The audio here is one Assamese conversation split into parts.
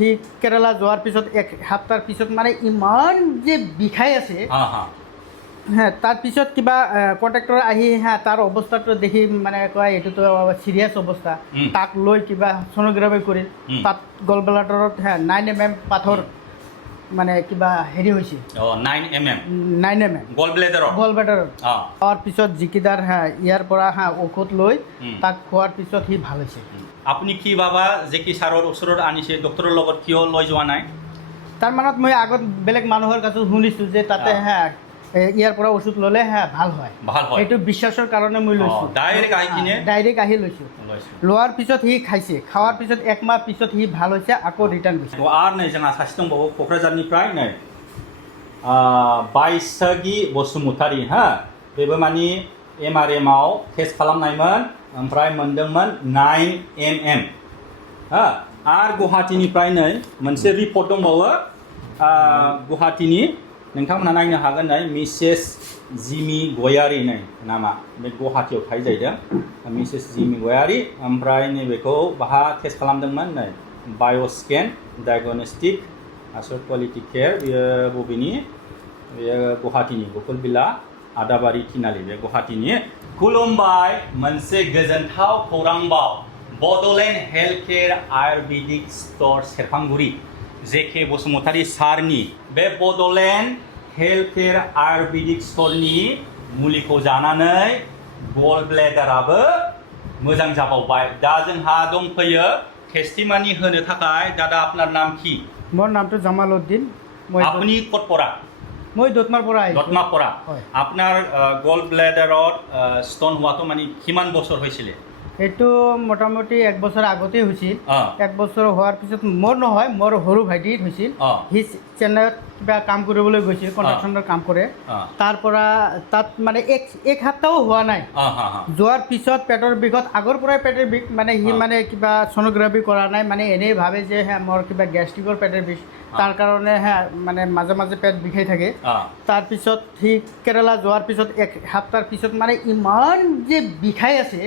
সি কেৰালা যোৱাৰ পিছত এক সপ্তাহৰ পিছত মানে ইমান যে বিষাই আছে হ্যাঁ তাৰপিছত কিবা কণ্ট্ৰেক্টৰ আহি হ্যাঁ তাৰ অৱস্থাটো দেখি মানে কয় এইটোতো চিৰিয়াছ অৱস্থা তাক লৈ কিবা ছ'ন'গ্ৰাফি কৰিল তাত গল ব্লাডাৰত হ্যাঁ 9 mm পাথৰ মানে কিবা হেৰি হৈছে 9 mm গল ব্লাডাৰত তাৰ পিছত জিকিদাৰ হ্যাঁ ইয়াৰ পৰা হ্যাঁ ঔষধ লৈ তাক খোৱাৰ পিছত সি ভাল হৈছে আপুনি কি বাবা যে কি ছাৰৰ ওচৰত আনিছে ডক্টৰৰ লগত কিয় লৈ যোৱা নাই তাৰ মানত মই আগত বেলেগ মানুহৰ কাছে শুনিছোঁ যে তাতে হ্যাঁ ইয়াৰ পৰা ওষুধ ল'লে হ্যাঁ ভাল হয় এইটো বিশ্বাসৰ কাৰণে মই লৈছোঁ ডাইৰেক্ট আহি লৈছোঁ লোৱাৰ পিছত সি খাইছে খাৱাৰ পিছত এক মাহ পিছত সি ভাল হৈছে আকৌ ৰিটাৰ্ণ গৈছে आरो नै जोंहा सासे दंबावो क'क्राझारनिफ्राय नै बायसागि बसुमतारी हा बेबो मानि एमआरएमआव टेस्ट खालामनायमोन ओमफ्राय मोनदोंमोन 9 mm हा आरो गुवाहाटीनिफ्राय नै मोनसे रिपर्ट दंबावो गुवाहाटीनि नोंथांमोनहा नायनो हागोन नै मिसेस जिमि गयारि नै नामा बे गुवाहाटीयाव थायो जाहैदों मिसेस जिमि गयारि ओमफ्राय नैबेखौ बाहा टेस्ट खालामदोंमोन नै बाय'स्केन डायग्नोस्टिक आसो क्वालिटि केयार बेयो बबेनि बेयो गुवाहाटीनि गकुलबिला आदाबारि तिनालि बे गुवाहाटीनि खुलुमबाय मोनसे गोजोनथाव खौरांबाव Bodoland health care Ayurvedic store Serfanguri J K Basumatary सारनि बे बड'लेण्ड हेल्थ केयार आयुर्वेदिक स्ट'रनि मुलिखौ जानानै गल ब्लेडाराबो मोजां जाबावबाय दा जोंहा दंफैयो टेस्टिमानि होनो थाखाय दादा আপনার নাম কি মোৰ নামটো জামাল উদ্দিন আপুনি ক'ত পৰা মই দতমাৰ পৰা আহিছোঁ দতমা পৰা আপোনাৰ গল ব্লেডাৰত ষ্টন হোৱাটো মানে কিমান বছৰ হৈছিলে এইটো মোটামুটি এক বছৰ আগতেই হৈছিল এক বছৰ হোৱাৰ পিছত মোৰ নহয় মোৰ সৰু ভাইটিৰ হৈছিল সি চেন্নাইত কিবা কাম কৰিবলৈ গৈছিল কনষ্ট্ৰাকশ্যনৰ কাম কৰে তাৰ পৰা তাত মানে এক সপ্তাহো হোৱা নাই যোৱাৰ পিছত পেটৰ বিষত আগৰ পৰাই পেটৰ বিষ মানে সি মানে কিবা ছ'ন'গ্ৰাফি কৰা নাই মানে এনেই ভাবে যে হ্যাঁ মোৰ কিবা গেষ্ট্ৰিকৰ পেটৰ বিষ তাৰ কাৰণে হ্যাঁ মানে মাজে মাজে পেট বিষাই থাকে তাৰপিছত সি কেৰালা যোৱাৰ পিছত এক সপ্তাহৰ পিছত মানে ইমান যে বিষাই আছে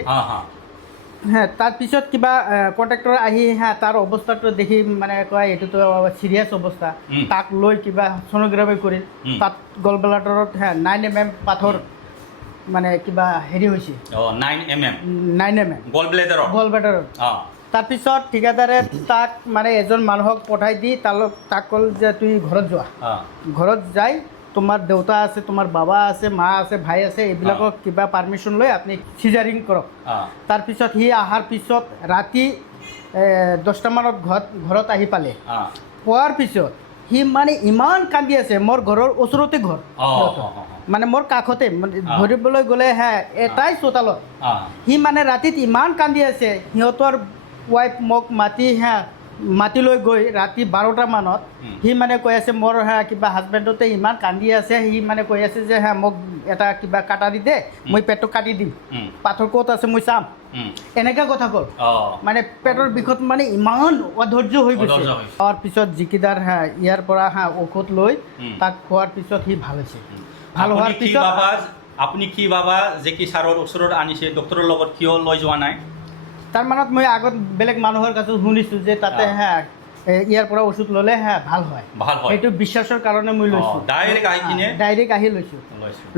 হ্যাঁ তাৰপিছত কিবা কণ্ট্ৰেক্টৰ আহি হ্যাঁ তাৰ অৱস্থাটো দেখি মানে কয় এইটোতো চিৰিয়াছ অৱস্থা তাক লৈ কিবা ছ'ন'গ্ৰাফি কৰিল তাত গল ব্লাডাৰত হ্যাঁ 9 mm পাথৰ মানে কিবা হেৰি হৈছে 9 mm গল ব্লাডাৰত তাৰপিছত ঠিকাদাৰে তাক মানে এজন মানুহক পঠাই দি তাক ক'ল যে তুই ঘৰত যোৱা ঘৰত যাই তোমাৰ দেউতা আছে তোমাৰ বাবা আছে মা আছে ভাই আছে এইবিলাকক কিবা পাৰ্মিশ্যন লৈ আপুনি চিজাৰিং কৰক তাৰপিছত সি অহাৰ পিছত ৰাতি 10টা মানত ঘৰত আহি পালে পোৱাৰ পিছত সি মানে ইমান কান্দি আছে মোৰ ঘৰৰ ওচৰতে ঘৰ মানে মোৰ কাষতে ধৰিবলৈ গ'লে হ্যাঁ এটাই চোতালত সি মানে ৰাতিত ইমান কান্দি আছে সিহঁতৰ ৱাইফ মোক মাতি লৈ গৈ ৰাতি 12টা মানত সি মানে কৈ আছে মোৰ হ্যাঁ কিবা হাজবেণ্ডতে ইমান কান্দি আছে সি মানে কৈ আছে যে হ্যাঁ মোক এটা কিবা কাটা দি দে মই পেটটো কাটি দিম পাথৰ ক'ত আছে মই চাম এনেকা কথা ক'ল মানে পেটৰ বিষত মানে ইমান অধৈৰ্য হৈ গৈছে তাৰ পিছত জিকিদাৰ হ্যাঁ ইয়াৰ পৰা হ্যাঁ ঔষধ লৈ তাক খোৱাৰ পিছত সি ভাল হৈছে ভাল হোৱাৰ পিছত আপুনি কি বাবা যে কি ছাৰৰ ওচৰত আনিছে ডক্টৰৰ লগত কিয় লৈ যোৱা নাই তাৰ মানত মই আগত বেলেগ মানুহৰ কাছে শুনিছোঁ যে তাতে হ্যাঁ ইয়াৰ পৰা ওষুধ ল'লে হ্যাঁ ভাল হয় এইটো বিশ্বাসৰ কাৰণে মই লৈছোঁ ডাইৰেক্ট আহি লৈছোঁ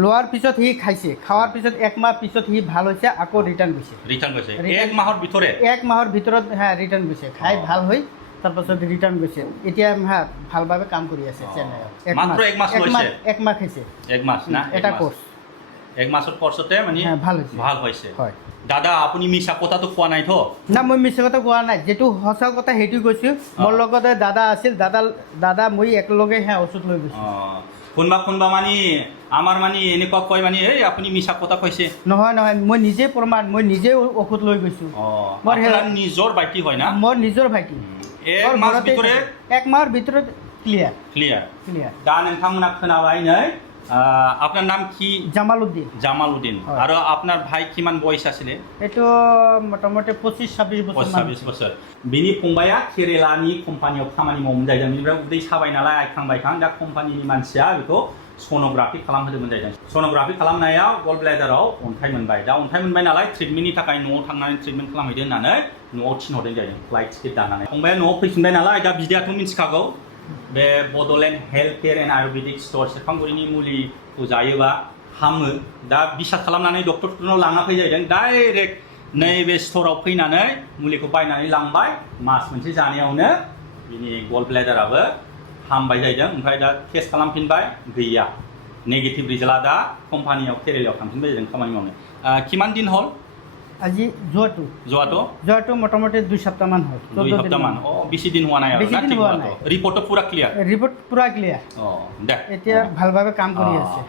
লোৱাৰ পিছত সি খাইছে খাৱাৰ পিছত এক মাহ পিছত সি ভাল হৈছে আকৌ ৰিটাৰ্ণ গৈছে এক মাহৰ ভিতৰত হ্যাঁ ৰিটাৰ্ণ গৈছে খাই ভাল হৈ তাৰপাছত ৰিটাৰ্ণ গৈছে এতিয়া হ্যাঁ ভালভাৱে কাম কৰি আছে চেন্নাইত এক মাহ খাইছে এটা কোৰ্চ এক মাসৰ কোৰ্সতে মানে ভাল হৈছে দাদা আপুনি মিছা কথাটো কোৱা নাই তো না মই মিছা কথা কোৱা নাই যেটো সঁচা কথা সেইটো কৈছোঁ মোৰ লগতে দাদা আছিল দাদা মই একেলগে হ্যাঁ ওষুধ লৈ গৈছোঁ কোনবা মানে আমাৰ মানে এনেকুৱা কয় মানে এই আপুনি মিছা কথা কৈছে নহয় মই নিজে প্ৰমাণ মই নিজে ঔষধ লৈ গৈছোঁ মোৰ নিজৰ ভাইটি হয় না মোৰ নিজৰ ভাইটি এক মাহৰ ভিতৰত ক্লিয়াৰ दा नोंथांमोना खोनाबाय नै আপনাৰ নাম কি জামাল উদ্দিন আৰু আপনার ভাই কিমান বয়স আছিলে এইটো মোটামুটি 25-26 বছর बिनि फंबाया केरेलानि कम्पानियाव खामानि मावनो जाहैदों बिनिफ्राय उदै साबाय नालाय आइखां बायखां दा कम्पानिनि मानसिया बेखौ सन'ग्राफि खालामहोदोंमोन जाहैदों सन'ग्राफि खालामनायाव गल ब्लेडाराव अन्थाइ मोनबाय दा अन्थाइ मोनबाय नालाय ट्रिटमेन्टनि थाखाय न'आव थांनानै ट्रिटमेन्ट खालामहैदो होननानै न'आव थिनहरदों जाहैदों फ्लाइट टिकेट दानानै फंबाया न'आव फैफिनबाय नालाय दा बिदायाथ' मिथिखागौ बे Bodoland health care and Ayurvedic store सेरफांगुरिनि मुलिखौ जायोबा हामो दा बिसास खालामनानै डक्टरफोरनाव लाना फै जाहैदों डाइरेक्ट नैबे स्ट'राव फैनानै मुलिखौ बायनानै लांबाय मास मोनसे जानायावनो बिनि गल ब्लेडाराबो हामबाय जाहैदों ओमफ्राय दा टेस्ट खालामफिनबाय गैया नेगेटिभ रिजाल्टआ दा कम्पानियाव केरेलायाव थांफिनबाय जाहैदों खामानि मावनो किमान दिन हल আজি যোৱাটো মোটামুটি 2 সপ্তাহমান হ'ল 2 সপ্তাহমান বেছি দিন হোৱা নাই আৰু বেছি দিন হোৱা নাই ৰিপৰ্টটো পুৰা ক্লিয়াৰ দে এতিয়া ভালভাৱে কাম কৰি আছে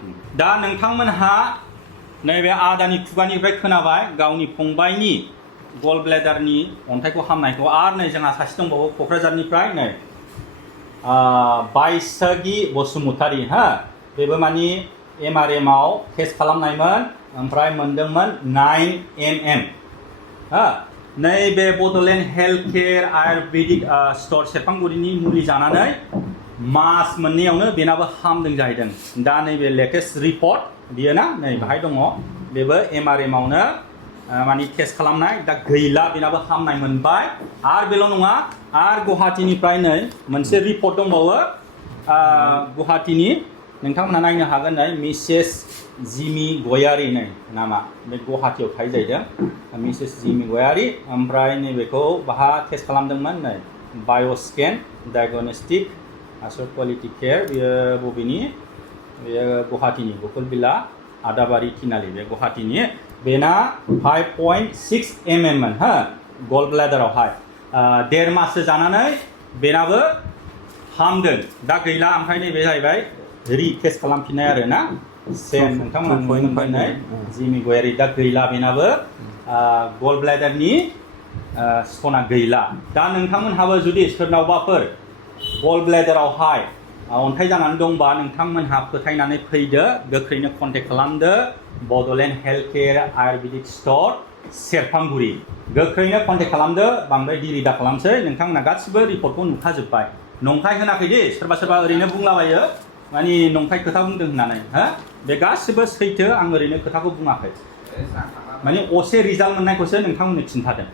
दा नोंथांमोनहा नैबे आदानि खुगानिफ्राय खोनाबाय गावनि फंबायनि गल ब्लेडारनि अन्थाइखौ हामनायखौ आरो नै जोंहा सासे दंबावो क'क्राझारनिफ्राय नै बाइसागि बसुमतारी हा बेबो मानि MRM आव टेस्ट खालामनायमोन ओमफ्राय मोनदोंमोन 9 mm हा नैबे Bodoland health care Ayurvedic store सेरफांगुरिनि मुलि जानानै मास मोननैयावनो बेनाबो हामदों जाहैदों दा नैबे लेटेस्ट रिपर्ट बियो ना नै बाहाय दङ बेबो MRM आवनो मानि टेस्ट खालामनाय दा गैला बेनाबो हामनाय मोनबाय आरो बेल' नङा आरो गुवाहाटीनिफ्राय नै मोनसे रिपर्ट दंबावो गुवाहाटीनि नोंथांमोनहा नायनो हागोन नै मिसेस जिमि गयारी नै नामा बे गुवाहाटीयाव थायो जाहैदों मिसेस जिमि गयारी ओमफ्राय नैबेखौ बाहा टेस्ट खालामदोंमोन नै बाय'स्केन डायग्नोस्टिक आसर क्वालिटि केयार बेयो बबेनि बेयो गुवाहाटीनि गकुलबिला आदाबारि थिनालि बे गुवाहाटीनि बेना 5.6 mm मोन हा गल ब्लेडारावहाय 1.5 माससो जानानै बेनाबो हामदों दा गैला ओमफ्राय नैबे जाहैबाय टेस्ट खालामफिननाय आरो ना सेम नोंथांमोना जिमि गयारी दा गैला बेनाबो गल ब्लेडारनि स्ट'ना गैला दा नोंथांमोनहाबो जुदि सोरनावबाफोर गल ब्लेडारावहाय अन्थाइ जानानै दंबा नोंथांमोनहा फोथायनानै फैदो गोख्रैनो कन्टेक्ट खालामदो Bodoland health care Ayurvedic store Serfanguri गोख्रैनो कन्टेक्ट खालामदो बांद्राय दिरि दा खालामसै नोंथांमोना गासिबो रिपर्टखौ नुखाजोब्बाय नंखाय होनाखै दे सोरबा ओरैनो बुंलाबायो मानि नंखाय खोथा बुंदों होननानै हा बे गासिबो सैथो आं ओरैनो खोथाखौ बुङाखै मानि असे रिजाल्ट मोननायखौसो नोंथांमोननो खिन्थादों